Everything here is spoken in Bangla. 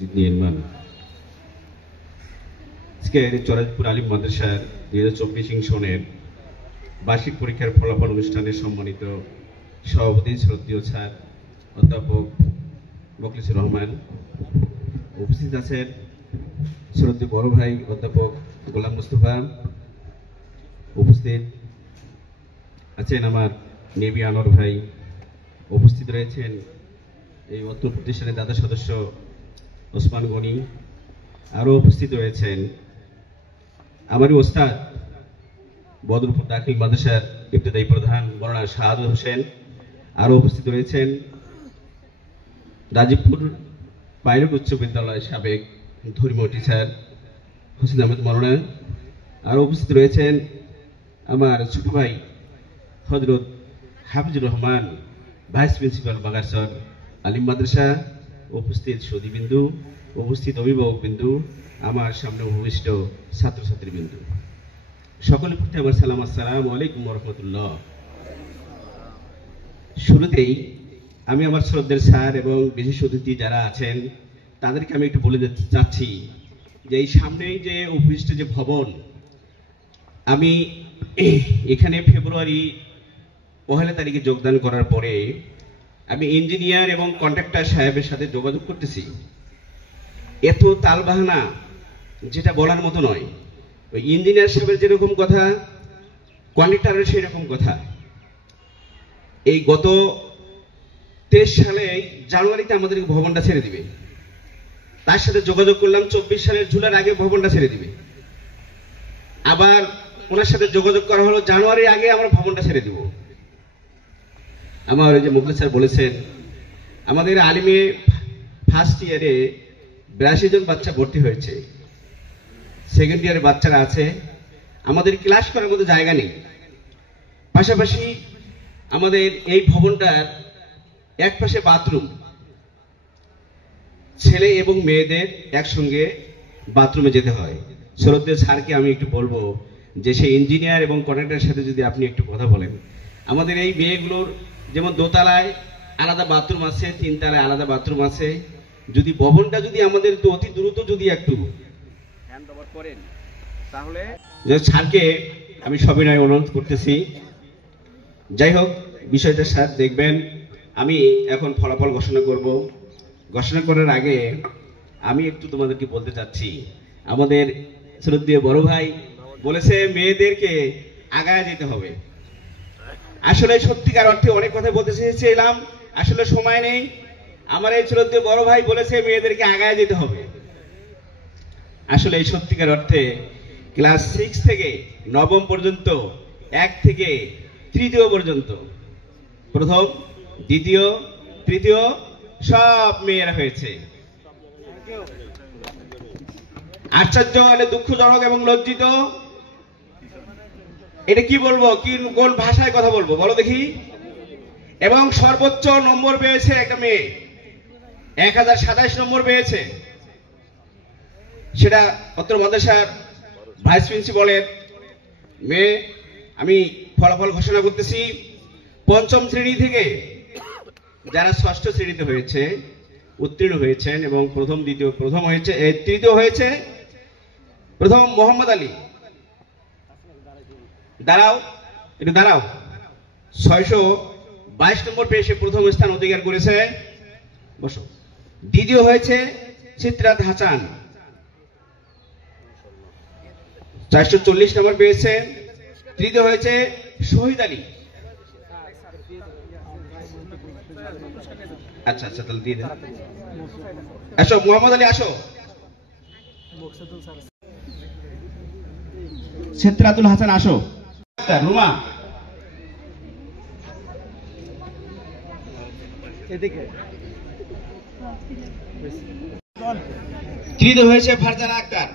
নির্মাণ আজকে চরাজপুর আলিম মাদ্রাসার 2024 সনের বার্ষিক পরীক্ষার ফলাফল অনুষ্ঠানে সম্মানিত সভাপতি শ্রদ্ধেয় স্যার অধ্যাপক মোখলেসুর রহমান, উপস্থিত আছেন শ্রদ্ধেয় বড় ভাই অধ্যাপক গোলাম মুস্তফা, উপস্থিত আছেন আমার নেবি আনোয়ার ভাই, উপস্থিত রয়েছেন এই অত্র প্রতিষ্ঠানের দাদা সদস্য ওসমান গনি, আরও উপস্থিত রয়েছেন আমারই ওস্তাদ বদরপুর দাখিল মাদ্রাসার ইবতেদায়ী প্রধান মৌলানা শাহাদুল হোসেন, আরও উপস্থিত রয়েছেন রাজীবপুর পাইলট উচ্চ বিদ্যালয়ের সাবেক ধর্মীয় টিচার হোসেন আহমেদ মৌলানা, আরও উপস্থিত রয়েছেন আমার ছোট ভাই হযরত হাফিজুর রহমান, ভাইস প্রিন্সিপাল বাগারচর আলিম মাদ্রাসা, উপস্থিত সুধীবিন্দু, উপস্থিত অভিভাবকবিন্দু, আমার সামনে উপবিষ্ট ছাত্রছাত্রীবৃন্দু, সকলের প্রতি আমার সালাম, আসসালামু আলাইকুম ওয়া রাহমাতুল্লাহ। শুরুতেই আমি আমার শ্রদ্ধের স্যার এবং বিশেষ অতিথি যারা আছেন তাদেরকে আমি একটু বলে দিতে চাচ্ছি যে এই সামনেই যে উপবিষ্ট যে ভবন, আমি এখানে ফেব্রুয়ারি 1 তারিখে যোগদান করার পরে আমি ইঞ্জিনিয়ার এবং কন্ট্রাক্টর সাহেবের সাথে যোগাযোগ করতেছি। এত তালবাহানা যেটা বলার মতো নয়। ওই ইঞ্জিনিয়ার সাহেবের যেরকম কথা, কন্ট্রাক্টরের সেই রকম কথা। এই গত 23 সালে জানুয়ারিতে আমাদের ভবনটা ছেড়ে দিবে, তার সাথে যোগাযোগ করলাম 24 সালের জুলাইয়ের আগে ভবনটা ছেড়ে দিবে। আবার ওনার সাথে যোগাযোগ করা হলো জানুয়ারির আগে আমরা ভবনটা ছেড়ে দিব। আমার ওই যে মুখলেস স্যার বলেছেন আমাদের আলিমে ফার্স্ট ইয়ারে 82 জন বাচ্চা ভর্তি হয়েছে, সেকেন্ড ইয়ারে বাচ্চারা আছে, আমাদের ক্লাস করার মতো জায়গা নেই। পাশাপাশি আমাদের এই ভবনটার এক পাশে বাথরুম, ছেলে এবং মেয়েদের একসঙ্গে বাথরুমে যেতে হয়। শ্রদ্ধেয় স্যারকে আমি একটু বলবো যে সেই ইঞ্জিনিয়ার এবং কন্ট্রাক্টরের সাথে যদি আপনি একটু কথা বলেন, আমাদের এই মেয়েগুলোর যেমন দোতলায় আলাদা বাথরুম আছে, 3 তলায় আলাদা বাথরুম আছে, যদি ভবনটা যদি আমাদের অতি দ্রুত যদি একটু হ্যান্ড ওভার করেন তাহলে স্যারকে আমি সবিনয় অনুরোধ করতেছি। যাই হোক, বিষয়টা স্যার দেখবেন। আমি এখন ফলাফল ঘোষণা করব। ঘোষণা করার আগে আমি একটু তোমাদেরকে বলতে চাচ্ছি, আমাদের শ্রদ্ধেয় বড় ভাই বলেছে মেয়েদেরকে আগায় যেতে হবে। আসলে সত্যিকার অর্থে অনেক কথা বলতে চেয়েছিলাম, আসলে সময় নেই। আমার এই শ্রদ্ধেয় বড় ভাই বলেছে মেয়েদেরকে আগায় যেতে হবে। আসলে এই সত্যিকার অর্থে ক্লাস 6 থেকে 9ম পর্যন্ত, 1 থেকে 3য় পর্যন্ত, প্রথম, দ্বিতীয়, তৃতীয় সব মেয়েরা হয়েছে। আশ্চর্য হলে দুঃখজনক এবং লজ্জিত। এটা কি বলবো, কি কোন ভাষায় কথা বলবো বলো দেখি। এবং সর্বোচ্চ নম্বর পেয়েছে একটা মেয়ে, 1027 নম্বর পেয়েছে। সেটা অত্র মাদ্রাসার ভাইস প্রিন্সিপালের মেয়ে। আমি ফলাফল ঘোষণা করতেছি। 5ম শ্রেণী থেকে যারা 6ষ্ঠ শ্রেণীতে হয়েছে, উত্তীর্ণ হয়েছেন এবং প্রথম, দ্বিতীয়, প্রথম হয়েছে, তৃতীয় হয়েছে প্রথম মোহাম্মদ আলী। দাঁড়াও, একটু দাঁড়াও। 622 নম্বর পেয়ে সে প্রথম স্থান অধিকার করেছে। বসো। দ্বিতীয় হয়েছে চিত্রাত হাসান, 440 নম্বর পেয়েছে। তৃতীয় হয়েছে শহীদ আলী। আচ্ছা আচ্ছা, তাহলে দিয়ে দেন। আসো মোহাম্মদ আলী, আসো। চিত্রাতুল হাসান, আসো। রুমা, তৃতীয় হয়েছে ফারজানা আক্তার।